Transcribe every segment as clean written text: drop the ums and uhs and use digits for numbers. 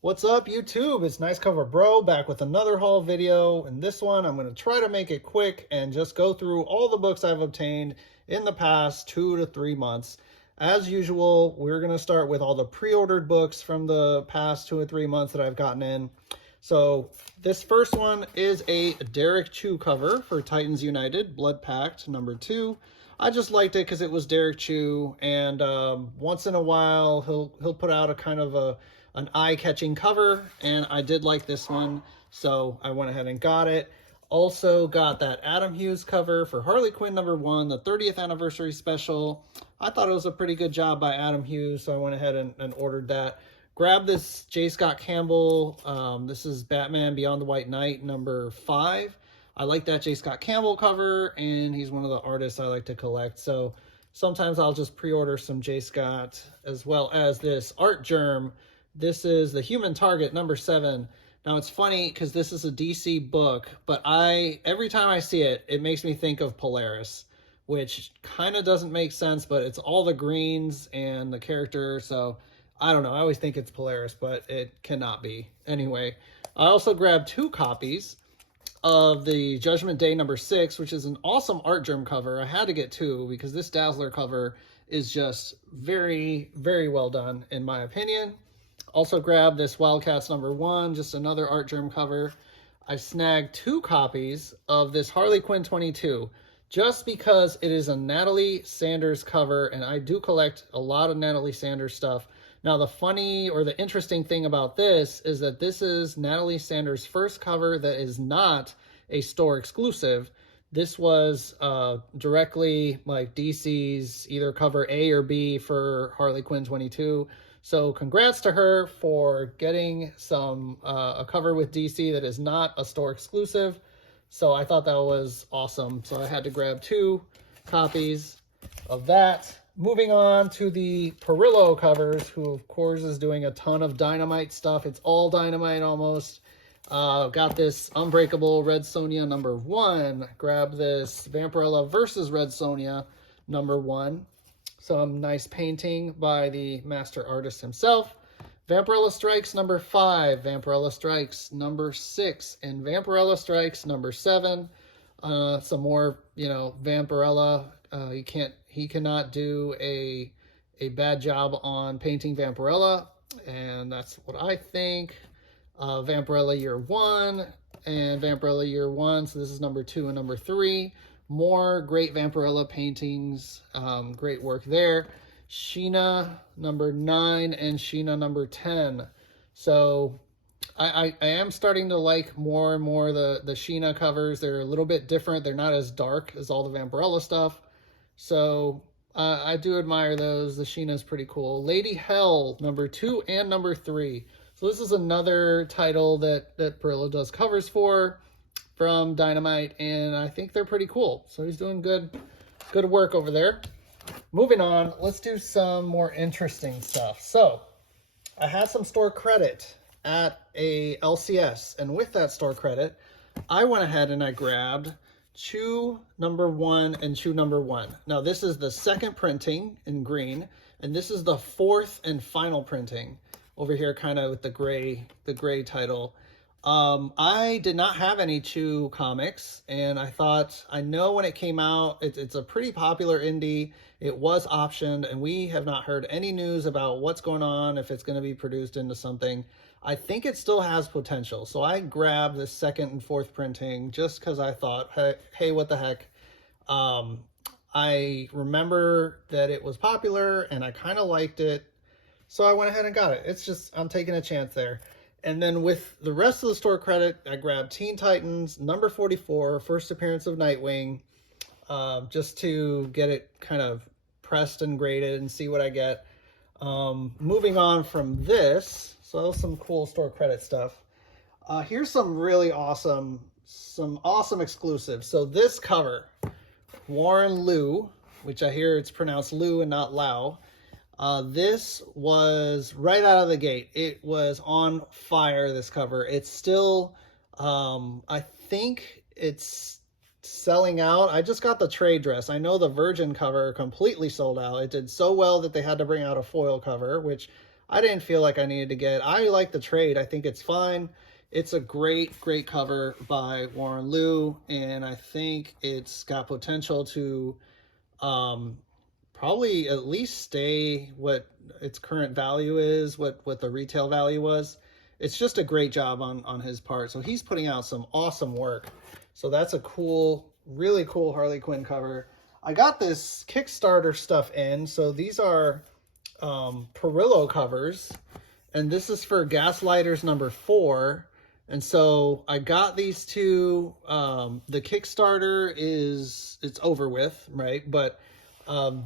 What's up, YouTube? It's Nice Cover Bro back with another haul video. In this one, I'm going to try to make it quick and just go through all the books I've obtained in the past 2 to 3 months. As usual, we're going to start with all the pre-ordered books from the past 2 or 3 months that I've gotten in. So this first one is a Derek Chew cover for Titans United, Blood Pact #2. I just liked it because it was Derek Chew, and once in a while he'll put out a kind of an eye-catching cover, and I did like this one, so I went ahead and got it. Also got that Adam Hughes cover for Harley Quinn #1, the 30th anniversary special. I thought it was a pretty good job by Adam Hughes, so I went ahead and ordered that. Grabbed this J. Scott Campbell. This is Batman Beyond the White Knight #5. I like that J. Scott Campbell cover, and he's one of the artists I like to collect. So sometimes I'll just pre-order some J. Scott, as well as this Art Germ. This is the Human Target #7. Now it's funny because this is a DC book, but every time I see it, it makes me think of Polaris, which kind of doesn't make sense, but it's all the greens and the character, so I don't know. I always think it's Polaris, but it cannot be. Anyway, I also grabbed 2 copies of the Judgment Day #6, which is an awesome Art Germ cover. I had to get 2 because this Dazzler cover is just very, very well done, in my opinion. Also grabbed this Wildcats #1, just another Art Germ cover. I snagged 2 copies of this Harley Quinn 22, just because it is a Natalie Sanders cover, and I do collect a lot of Natalie Sanders stuff. Now, the funny or the interesting thing about this is that this is Natalie Sanders' first cover that is not a store exclusive. This was directly like DC's either cover A or B for Harley Quinn 22. So congrats to her for getting a cover with DC that is not a store exclusive. So I thought that was awesome. So I had to grab 2 copies of that. Moving on to the Perillo covers, who of course is doing a ton of Dynamite stuff. It's all Dynamite almost. Got this Unbreakable Red Sonja #1. Grab this Vampirella versus Red Sonja #1. Some nice painting by the master artist himself. Vampirella Strikes #5, Vampirella Strikes #6, and Vampirella Strikes #7. Some more, Vampirella. He cannot do a bad job on painting Vampirella, and that's what I think. Vampirella Year 1 and Vampirella Year 1, so this is #2 and #3. More great Vampirella paintings, great work there. Sheena #9 and Sheena #10. So I am starting to like more and more the Sheena covers. They're a little bit different. They're not as dark as all the Vampirella stuff. So I do admire those. The Sheena is pretty cool. Lady Hell #2 and #3. So this is another title that Perillo does covers for from Dynamite, and I think they're pretty cool. So he's doing good work over there. Moving on, let's do some more interesting stuff. So I had some store credit at a LCS, and with that store credit, I went ahead and I grabbed Chew #1 and Chew #1. Now this is the second printing in green, and this is the 4th and final printing over here, kind of with the gray title. I did not have any Chew comics, and I thought, I know when it came out, it's a pretty popular indie. It was optioned, and we have not heard any news about what's going on, if it's going to be produced into something. I think it still has potential, so I grabbed the 2nd and 4th printing just because I thought, hey, what the heck. I remember that it was popular, and I kind of liked it, so I went ahead and got it. It's just, I'm taking a chance there. And then with the rest of the store credit, I grabbed Teen Titans #44, first appearance of Nightwing, just to get it kind of pressed and graded and see what I get. Moving on from this, so some cool store credit stuff. Here's some really awesome exclusives. So this cover, Warren Liu, which I hear it's pronounced Liu and not Lau. This was right out of the gate. It was on fire, this cover. It's still, I think it's selling out. I just got the trade dress. I know the Virgin cover completely sold out. It did so well that they had to bring out a foil cover, which I didn't feel like I needed to get. I like the trade. I think it's fine. It's a great, great cover by Warren Liu, and I think it's got potential to probably at least stay what its current value is, what the retail value was. It's just a great job on his part. So he's putting out some awesome work. So that's a cool, really cool Harley Quinn cover. I got this Kickstarter stuff in. So these are Perillo covers, and this is for Gaslighters #4. And so I got these two. The Kickstarter it's over with, right? But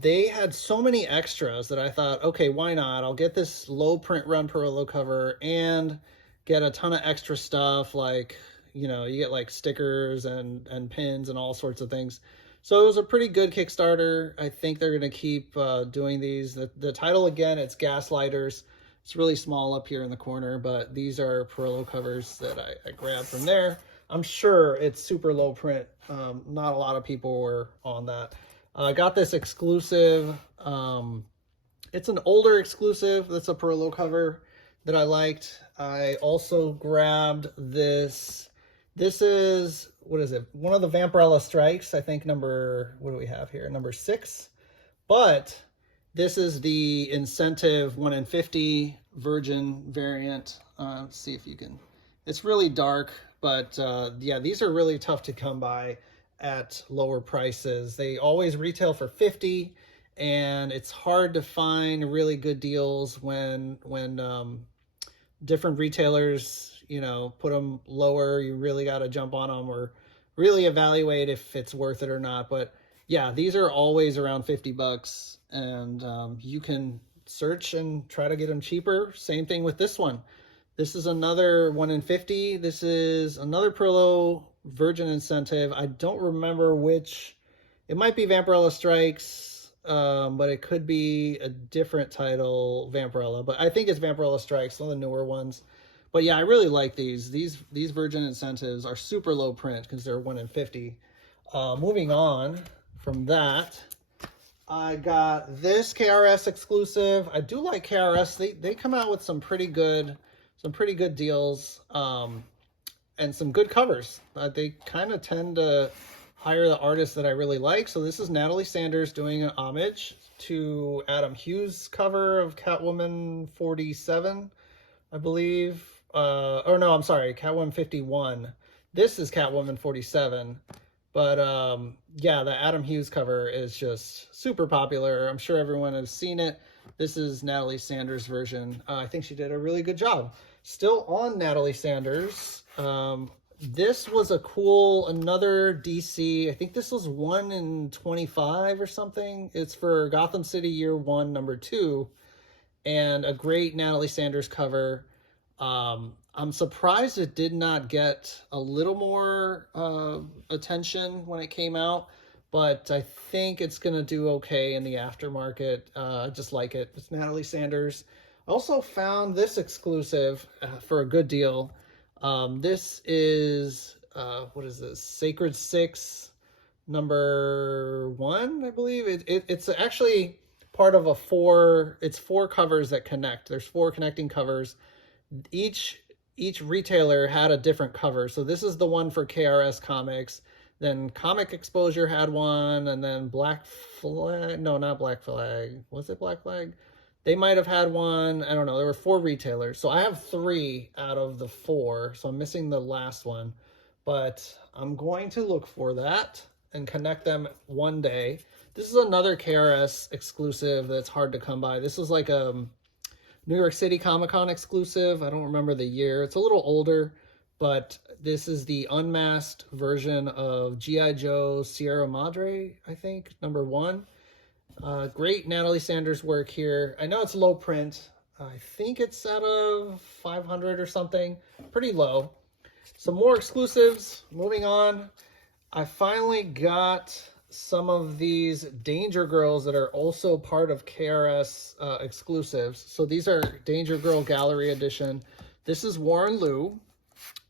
they had so many extras that I thought, okay, why not? I'll get this low print run Perillo cover and get a ton of extra stuff, like, you know, you get like stickers and pins and all sorts of things. So it was a pretty good Kickstarter. I think they're going to keep doing these. The title, again, it's Gaslighters. It's really small up here in the corner, but these are Perillo covers that I grabbed from there. I'm sure it's super low print. Not a lot of people were on that. I got this exclusive. It's an older exclusive. That's a Perillo cover that I liked. I also grabbed this. This is, what is it? One of the Vampirella Strikes. I think number, what do we have here? Number 6. But this is the incentive 1 in 50 virgin variant. Let's see if you can. It's really dark, but yeah, these are really tough to come by at lower prices. They always retail for 50, and it's hard to find really good deals when different retailers, you know, put them lower. You really got to jump on them or really evaluate if it's worth it or not. But yeah, these are always around 50 bucks, and you can search and try to get them cheaper. Same thing with this one. This is another 1 in 50. This is another Perillo Virgin incentive. I don't remember which. It might be Vampirella Strikes, but it could be a different title, Vampirella. But I think it's Vampirella Strikes, one of the newer ones. But yeah, I really like these. These Virgin incentives are super low print because they're 1 in 50. Moving on from that, I got this KRS exclusive. I do like KRS. They come out with some pretty good deals, and some good covers. They kind of tend to hire the artists that I really like. So this is Natalie Sanders doing an homage to Adam Hughes' cover of Catwoman 47, I believe. Or no, I'm sorry, Catwoman 51. This is Catwoman 47. But yeah, the Adam Hughes cover is just super popular. I'm sure everyone has seen it. This is Natalie Sanders' version. I think she did a really good job. Still on Natalie Sanders, this was a cool, another DC. I think this was 1 in 25 or something. It's for Gotham City Year 1, number 2, and a great Natalie Sanders cover. I'm surprised it did not get a little more attention when it came out, but I think it's going to do okay in the aftermarket. I just like it. It's Natalie Sanders. I also found this exclusive for a good deal. This is, what is this? Sacred 6, number 1, I believe. It's actually part of it's 4 covers that connect. There's 4 connecting covers. Each retailer had a different cover. So this is the one for KRS Comics. Then Comic Exposure had one, and then Black Flag. No, not Black Flag. Was it Black Flag? They might have had one. I don't know. There were 4 retailers. So I have 3 out of the 4. So I'm missing the last one. But I'm going to look for that and connect them one day. This is another KRS exclusive that's hard to come by. This is like a New York City Comic-Con exclusive. I don't remember the year. It's a little older, but this is the unmasked version of G.I. Joe Sierra Madre, I think, number 1. Great Natalie Sanders work here. I know it's low print. I think it's out of 500 or something. Pretty low. Some more exclusives. Moving on. I finally got some of these Danger Girls that are also part of KRS exclusives. So these are Danger Girl Gallery Edition. This is Warren Liu.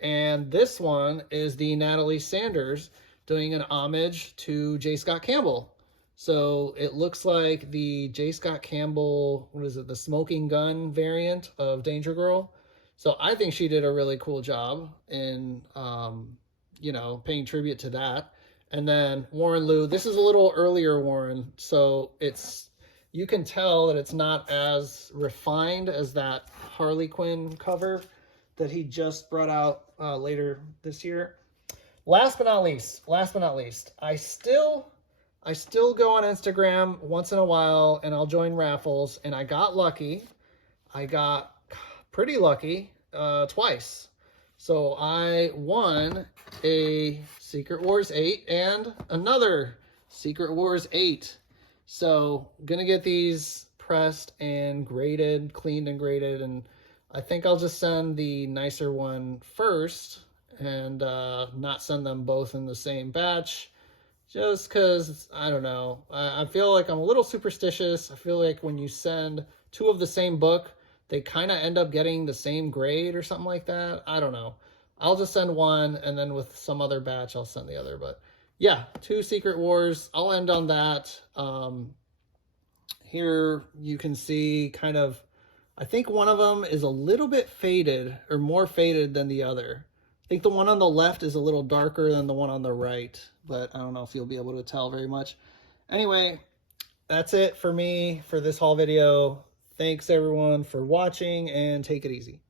And this one is the Natalie Sanders doing an homage to J. Scott Campbell. So it looks like the J. Scott Campbell, what is it, the Smoking Gun variant of Danger Girl. So I think she did a really cool job in, you know, paying tribute to that. And then Warren Liu, this is a little earlier Warren, so it's, you can tell that it's not as refined as that Harley Quinn cover that he just brought out later this year. Last but not least, I still go on Instagram once in a while and I'll join raffles, and I got lucky. I got pretty lucky twice. So I won a Secret Wars 8 and another Secret Wars 8. So gonna get these pressed and graded, cleaned and graded, and I think I'll just send the nicer one first and not send them both in the same batch, just because, I don't know, I feel like I'm a little superstitious. I feel like when you send two of the same book, they kind of end up getting the same grade or something like that. I don't know. I'll just send one, and then with some other batch, I'll send the other. But yeah, 2 Secret Wars. I'll end on that. Here you can see kind of, I think one of them is a little bit faded, or more faded than the other. I think the one on the left is a little darker than the one on the right, but I don't know if you'll be able to tell very much. Anyway, that's it for me for this haul video. Thanks everyone for watching, and take it easy.